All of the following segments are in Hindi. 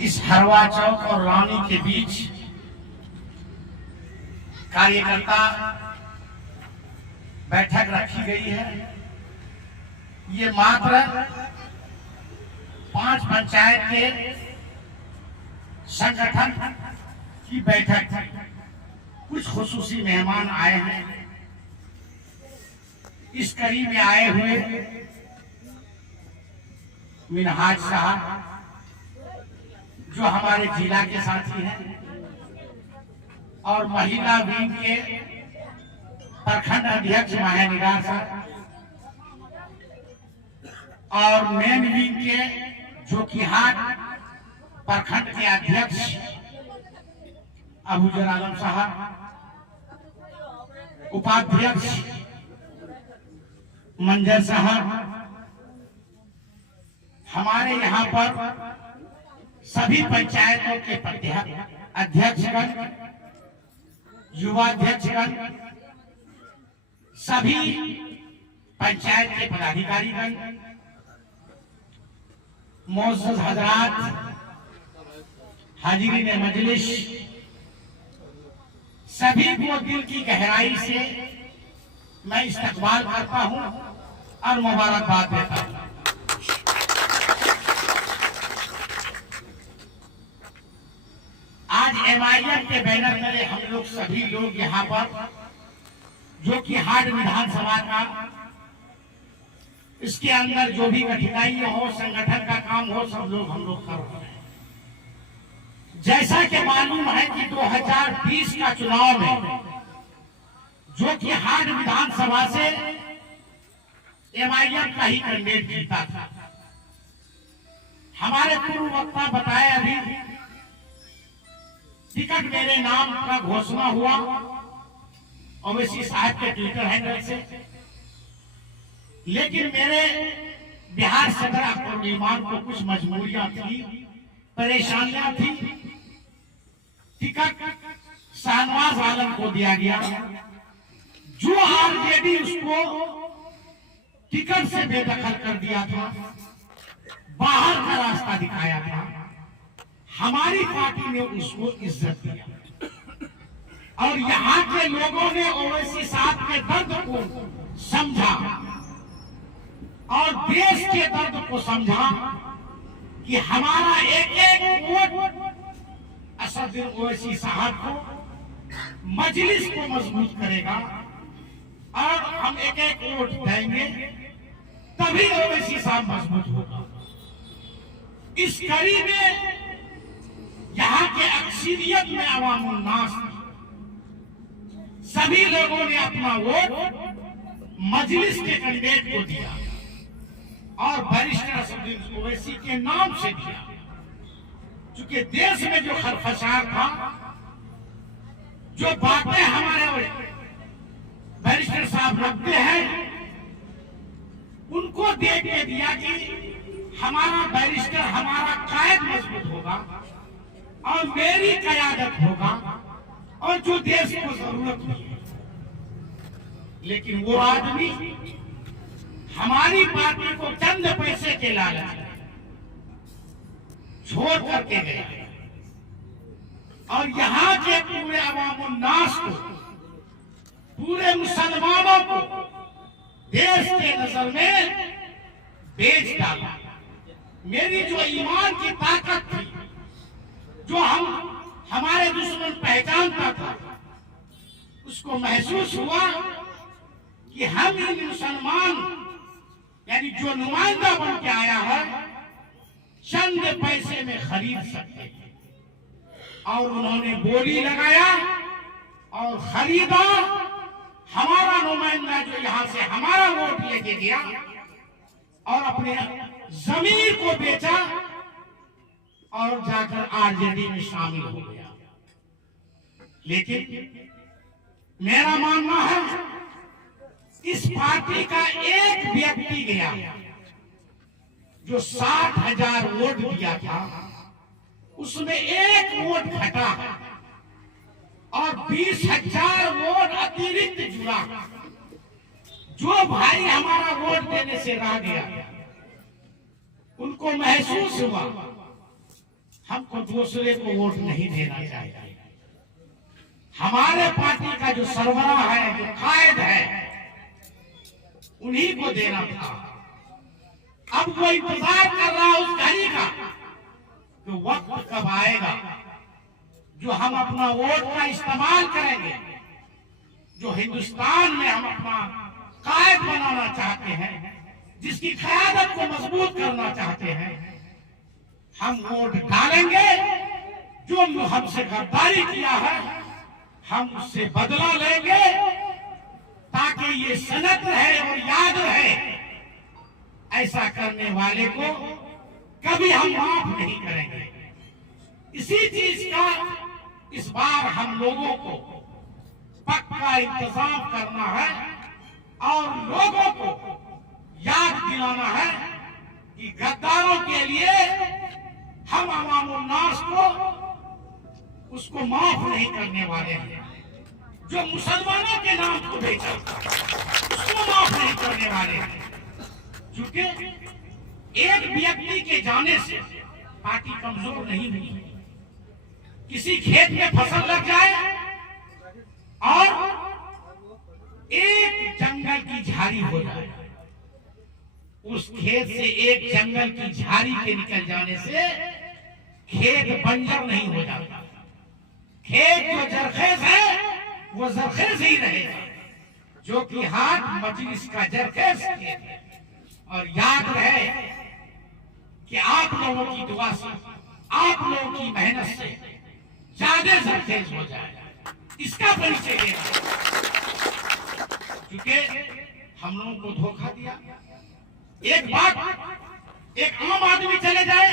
इस हरवा चौक और रानी के बीच कार्यकर्ता बैठक रखी गई है। ये मात्र 5 पंचायत के संगठन की बैठक है। कुछ खुसूसी मेहमान आए हैं। इस कड़ी में आए हुए मिनहाज साहब जो हमारे जिला के साथी हैं और महिला विंग के प्रखंड अध्यक्ष महानिगार साहब और मेन विंग के जोकीहाट प्रखंड के अध्यक्ष अबूजर आलम साहब, उपाध्यक्ष मंजर साहब, हमारे यहाँ पर सभी पंचायतों के अध्यक्षगण, युवाध्यक्षगण, सभी पंचायत के पदाधिकारीगण, मोअज़्ज़ज़ हज़रात, हाज़िरीन मजलिस, सभी को दिल की गहराई से मैं इस्तकबाल करता हूं और मुबारकबाद देता हूं। आज MIM के बैनर तले हम लोग सभी लोग यहाँ पर जो कि हाट विधानसभा का इसके अंदर जो भी कठिनाई हो, संगठन का काम हो, सब लोग हम लोग कर रहे हैं। जैसा कि मालूम है कि 2020 का चुनाव में जो कि हाट विधानसभा से MIM का ही कैंडिडेट जीता था। हमारे पूर्व वक्ता बताए अभी टिकट मेरे नाम का घोषणा हुआ ओवैसी साहब के ट्विटर हैंडल से, लेकिन मेरे बिहार सदर अकबर ईमान को कुछ मजबूरियां थी, परेशानियां थी। टिकट शाहनवाज आलम को दिया गया, जो आरजेडी उसको टिकट से बेदखल कर दिया था, बाहर का रास्ता दिखाया था। हमारी पार्टी ने उसको इज्जत दिया और यहाँ के लोगों ने ओवैसी साहब के दर्द को समझा और देश के दर्द को समझा कि हमारा एक एक वोट असदुद्दीन ओवैसी साहब को, मजलिस को मजबूत करेगा और हम एक एक वोट देंगे, तभी ओवैसी साहब मजबूत होगा। इस कड़ी में यहाँ के अक्सरियत में अवामुल नास सभी लोगों ने अपना वोट मजलिस के कैंडिडेट को दिया और बैरिस्टर असदुद्दीन ओवैसी के नाम से दिया। क्योंकि देश में जो खरफशार था, जो बातें हमारे बैरिस्टर साहब रखते हैं, उनको देख के दिया कि हमारा बैरिस्टर, हमारा कायद मजबूत होगा और मेरी कयादत होगा और जो देश को जरूरत है। लेकिन वो आदमी हमारी पार्टी को चंद पैसे के लालच में छोड़ करके गया और यहाँ के पूरे अवामुल नास को, पूरे मुसलमानों को देश के नजर में बेच डाला। मेरी जो ईमान की ताकत थी, जो हमारे दुश्मन पहचानता था, उसको महसूस हुआ कि हम इन मुसलमान यानी जो नुमाइंदा बन के आया है, चंद पैसे में खरीद सकते हैं। और उन्होंने बोली लगाया और खरीदा। हमारा नुमाइंदा जो यहाँ से हमारा वोट लेके गया और अपने जमीर को बेचा और जाकर आरजेडी में शामिल हो गया। लेकिन मेरा मानना है इस पार्टी का एक व्यक्ति गया जो 60,000 वोट दिया था, उसमें एक वोट घटा और 20,000 वोट अतिरिक्त जुड़ा। जो भाई हमारा वोट देने से रह गया, उनको महसूस हुआ हमको दूसरे को वोट नहीं देना चाहिए। हमारे पार्टी का जो सरबराह है, जो कायद है, उन्हीं को देना था। अब वो इंतजार कर रहा है उस घड़ी का कि वक्त कब आएगा जो हम अपना वोट का इस्तेमाल करेंगे, जो हिंदुस्तान में हम अपना कायद बनाना चाहते हैं, जिसकी क़यादत को मजबूत करना चाहते हैं। हम वोट डालेंगे, जो हमसे गद्दारी किया है हम उससे बदला लेंगे, ताकि ये सनद रहे और याद रहे, ऐसा करने वाले को कभी हम माफ नहीं करेंगे। इसी चीज का इस बार हम लोगों को पक्का इंतजाम करना है और लोगों को याद दिलाना है कि गद्दारों के लिए हम अवामुन्नास को उसको माफ नहीं करने वाले हैं। जो मुसलमानों के नाम को बेचा उसको माफ नहीं करने वाले हैं। क्योंकि एक व्यक्ति के जाने से पार्टी कमजोर नहीं हुई। किसी खेत में फसल लग जाए और एक जंगल की झाड़ी हो जाए, उस खेत से एक जंगल की झाड़ी के निकल जाने से खेत बंजर नहीं हो जाता। खेत जो जरखेज है वो जरखेज ही रहेगा, जो कि हाथ मजलिस का जरखेज खेत है। और याद रहे कि आप लोगों की दुआ से, आप लोगों की मेहनत से ज्यादा जरखेज हो जाए, इसका परिचय देना। क्योंकि हम लोगों को धोखा दिया। एक बात, एक आम आदमी चले जाए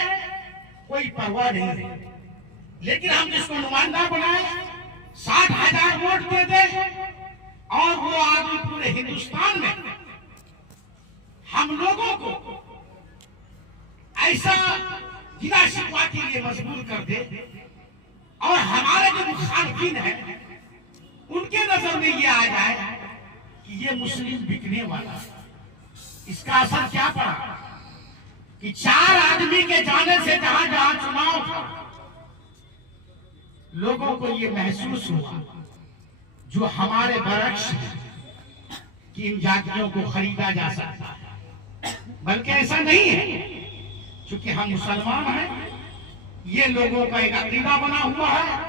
कोई परवाह नहीं है, लेकिन हम जिसको नुमाइंदा बनाए 60,000 वोट दे दे और वो आदमी पूरे हिंदुस्तान में हम लोगों को ऐसा गिला शिकवा के लिए मजबूर कर दे और हमारे जो मुखालिफिन है उनके नजर में ये आ जाए कि ये मुस्लिम बिकने वाला है। इसका असर क्या पड़ा कि 4 आदमी के जाने से जहां जहां चुनाव था, लोगों को ये महसूस हुआ जो हमारे बरक्स कि इन जातियों को खरीदा जा सकता है। बल्कि ऐसा नहीं है, क्योंकि हम मुसलमान हैं। ये लोगों का एक अकीदा बना हुआ है,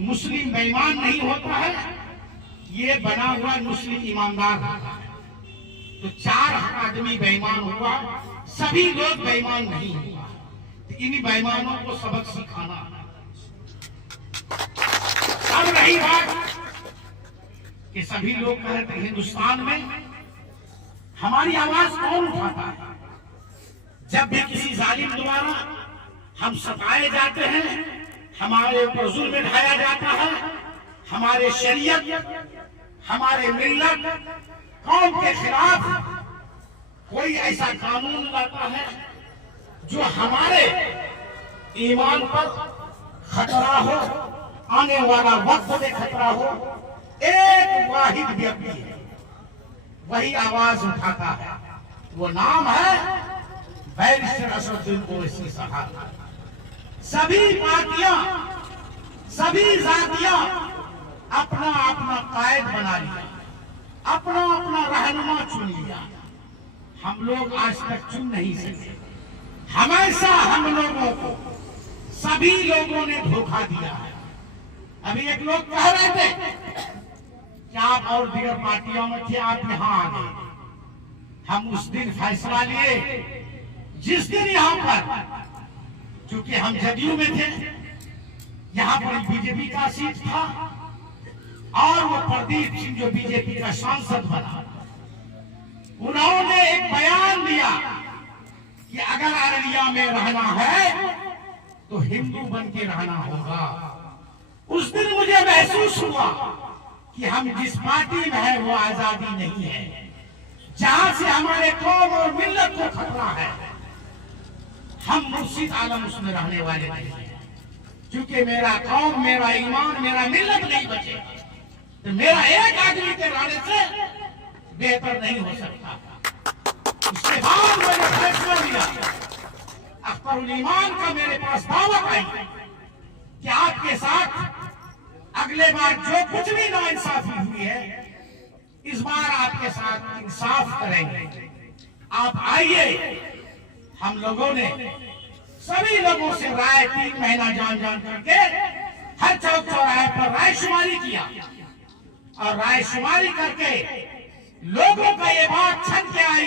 मुस्लिम बेईमान नहीं होता है, ये बना हुआ मुस्लिम ईमानदार होता है। तो 4 आदमी बेईमान हुआ, सभी लोग बेईमान नहीं हुआ। तो इन बेईमानों को सबक सिखाना। अब रही बात कि सभी लोग कहते हैं हिंदुस्तान में हमारी आवाज कौन उठाता है? जब भी किसी जालिम द्वारा हम सताए जाते हैं, हमारे ऊपर जुल्म ढाया जाता है, हमारे शरीयत, हमारे मिल्लत, कौम के खिलाफ कोई ऐसा कानून लाता है जो हमारे ईमान पर खतरा हो, आने वाला वक्त में खतरा हो, एक वाहिद व्यक्ति है वही आवाज उठाता है। वो नाम है बैरिस्टर असदुद्दीन ओवैसी साहब। सभी पार्टियां, सभी जातियां अपना अपना कायद बना लिया, अपना अपना रहनुमा चुन लिया। हम लोग आज तक चुन नहीं सके। हमेशा हम लोगों को सभी लोगों ने धोखा दिया है। अभी एक लोग कह रहे थे कि आप और दीगर पार्टियों में थे, आप यहां आ गए। हम उस दिन फैसला लिए जिस दिन यहां पर, चूंकि हम जदयू में थे, यहां पर बीजेपी का सीट था और वो प्रदीप सिंह जो बीजेपी का सांसद बना, उन्होंने एक बयान दिया कि अगर अररिया में रहना है तो हिंदू बन के रहना होगा। उस दिन मुझे महसूस हुआ कि हम जिस पार्टी में है वो आजादी नहीं है, जहां से हमारे कौम और मिल्लत को खतरा है। हम मुर्शिद आलम उसमें रहने वाले नहीं हैं, क्योंकि मेरा कौम, मेरा ईमान, मेरा मिल्लत नहीं बचेगा तो मेरा एक आदमी के रहने से बेहतर नहीं हो सकता। इसके बाद मैंने फैसला लिया, अख्तरुल ईमान का मेरे पास दावत आई कि आपके साथ अगले बार जो कुछ भी नाइंसाफी हुई है, इस बार आपके साथ इंसाफ करेंगे। आप आइए। हम लोगों ने सभी लोगों से राय 3 महीना जान करके हर चौक चौराहे पर राय शुमारी किया और राय शुमारी करके लोगों का ये बात छन के आई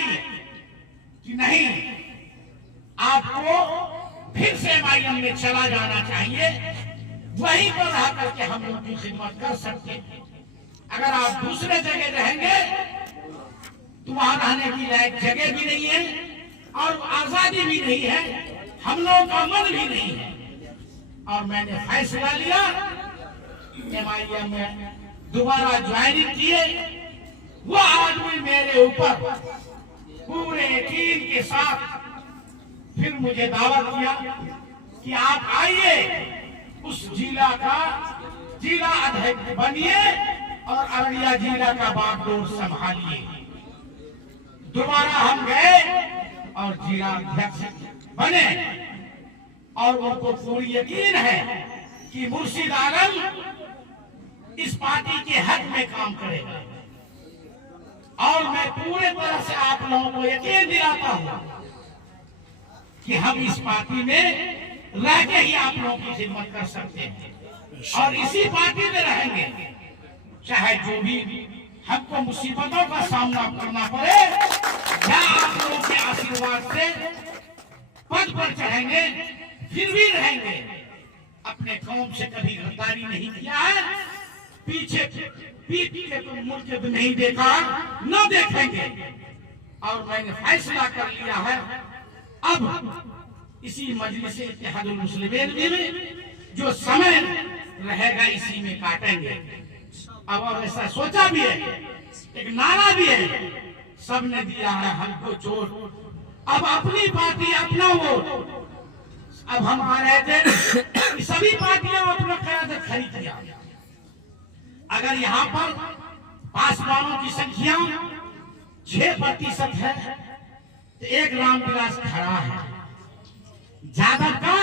कि नहीं, आपको फिर से MIM में चला जाना चाहिए, वहीं पर रह करके हम लोग की खिदमत कर सकते हैं। अगर आप दूसरे जगह रहेंगे तो वहां रहने की लायक जगह भी नहीं है और आजादी भी नहीं है, हम लोगों का मन भी नहीं है। और मैंने फैसला लिया MIM में दोबारा ज्वाइनिंग किए। वो आदमी मेरे ऊपर पूरे यकीन के साथ फिर मुझे दावत किया कि आप आइए, उस जिला का जिला अध्यक्ष बनिए और अररिया जिला का बागडोर संभालिए। दोबारा हम गए और जिला अध्यक्ष बने और उनको पूरी यकीन है कि मुर्शिद आलम इस पार्टी के हक में काम करेगा। और मैं पूरे तरह से आप लोगों को यकीन दिलाता हूं कि हम इस पार्टी में रह के ही आप लोगों की खिदमत कर सकते हैं और इसी पार्टी में रहेंगे, चाहे जो भी हमको मुसीबतों का सामना करना पड़े या आप लोगों के आशीर्वाद से पद पर चढ़ेंगे, फिर भी रहेंगे। अपने कौम से कभी गद्दारी नहीं किया है, पीछे पीठ के तो मुड़ के भी नहीं देखा, न देखेंगे। और मैंने फैसला कर लिया है, अब इसी मजलिस इत्तेहादुल मुस्लिमीन में जो समय रहेगा इसी में काटेंगे। अब ऐसा सोचा भी है, एक नारा भी है, सबने दिया है हमको चोट, अब अपनी पार्टी अपना वोट। अब हम आ रहे थे सभी पार्टियां अपना क़यादत खरीद लिया। अगर यहाँ पर पासवानों की संख्या 6% है तो एक रामविलास खड़ा है। यादव का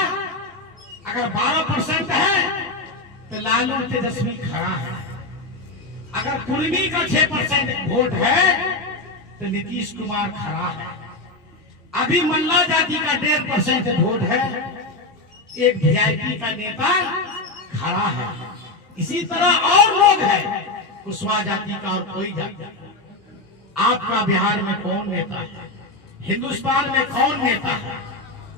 अगर 12% है तो लालू तेजस्वी खड़ा है। अगर कुर्मी का 6% वोट है तो नीतीश कुमार खड़ा है। अभी मल्ला जाति का 1.5% वोट है, एक VIP का नेता खड़ा है। इसी तरह और लोग हैं, कुशवाहा जाति का और कोई जाति। आपका बिहार में कौन नेता है, हिंदुस्तान में कौन नेता है?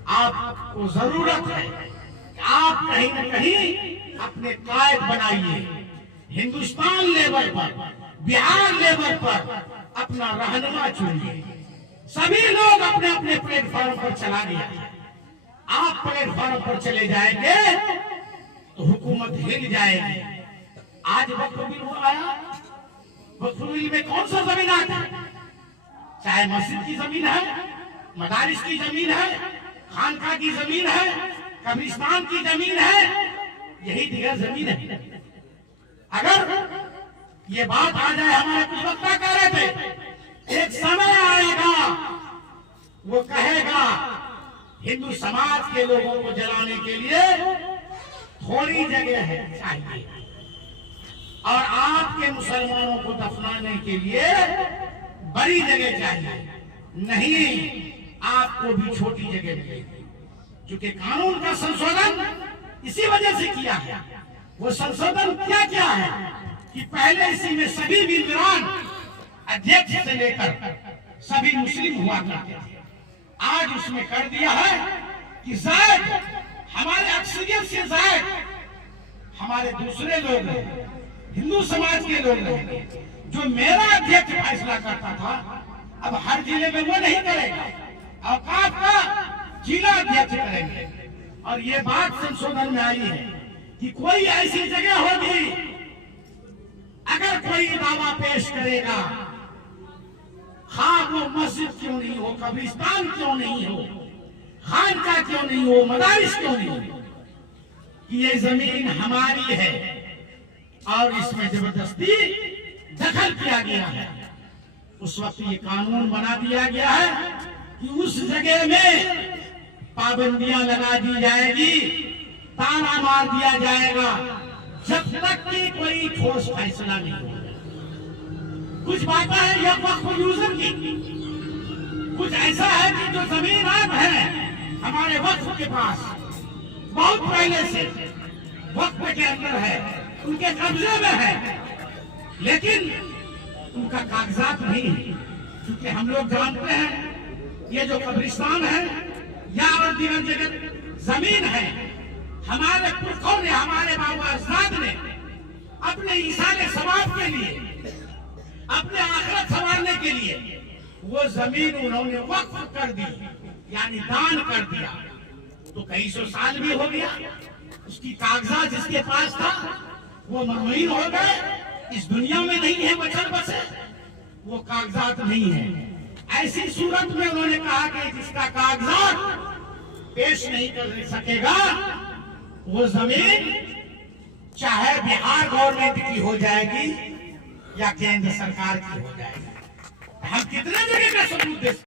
आपको जरूरत है कि आप कहीं न कहीं अपने कायद बनाइए। हिंदुस्तान लेवल पर, बिहार लेवल पर अपना रहनुमा चुनिए। सभी लोग अपने अपने प्लेटफॉर्म पर चला दिया है। आप प्लेटफॉर्म पर चले जाएंगे तो हुकूमत हिल जाएगी। आज बखरूल हो आया, बखरूल में कौन सा जमीन आता है? चाहे मस्जिद की जमीन है, मदारिस की जमीन है, खानका की जमीन है, कब्रिस्तान की जमीन है, यही दिगर जमीन है। अगर ये बात आ जाए, हमारे कुछ वक्ता कह रहे थे, एक समय आएगा वो कहेगा हिंदू समाज के लोगों को जलाने के लिए थोड़ी जगह है चाहिए और आपके मुसलमानों को दफनाने के लिए बड़ी जगह चाहिए। नहीं, आपको भी छोटी जगह मिलेगी। क्योंकि कानून का संशोधन इसी वजह से किया है। वो संशोधन क्या क्या है कि पहले इसी में सभी विद्वान अध्यक्ष से लेकर सभी मुस्लिम हुआ करते थे। आज उसमें कर दिया है कि जायद हमारे अक्सरियत से जायद हमारे दूसरे लोग हैं, हिंदू समाज के लोग हैं। जो मेरा अध्यक्ष फैसला करता था, अब हर जिले में वो नहीं करेगा, औकाफ का जिला अध्यक्ष करेंगे। और ये बात संशोधन में आई है कि कोई ऐसी जगह होगी, अगर कोई दावा पेश करेगा, हाँ वो मस्जिद क्यों नहीं हो, कब्रिस्तान क्यों नहीं हो, खानका क्यों नहीं हो, मदारिस क्यों नहीं हो, कि ये जमीन हमारी है और इसमें जबरदस्ती दखल किया गया है, उस वक्त ये कानून बना दिया गया है कि उस जगह में पाबंदियां लगा दी जाएगी, ताला मार दिया जाएगा, जब तक कि कोई ठोस फैसला नहीं होगा। कुछ बातें हैं यह वक्फ यूजर की, कुछ ऐसा है कि जो जमीन अब है हमारे वक्फ के पास, बहुत पहले से वक्फ के अंदर है, उनके कब्जे में है, लेकिन उनका कागजात नहीं है। क्योंकि हम लोग जानते हैं ये जो कब्रिस्तान है या और दीगर जगह जमीन है, हमारे पुरखों ने, हमारे बाबा अजदाद ने अपने ईसाने सवाब के लिए, अपने आखिरत संवारने के लिए वो जमीन उन्होंने वक्फ कर दी, यानी दान कर दिया। तो कई सौ साल भी हो गया, उसकी कागजात जिसके पास था वो मरमईन हो गए, इस दुनिया में नहीं है, बचन बसे, वो कागजात नहीं है। ऐसी सूरत में उन्होंने कहा कि जिसका कागजात पेश नहीं कर सकेगा वो जमीन चाहे बिहार गवर्नमेंट की हो जाएगी या केंद्र सरकार की हो जाएगी। हम कितने जगह का सबूत दे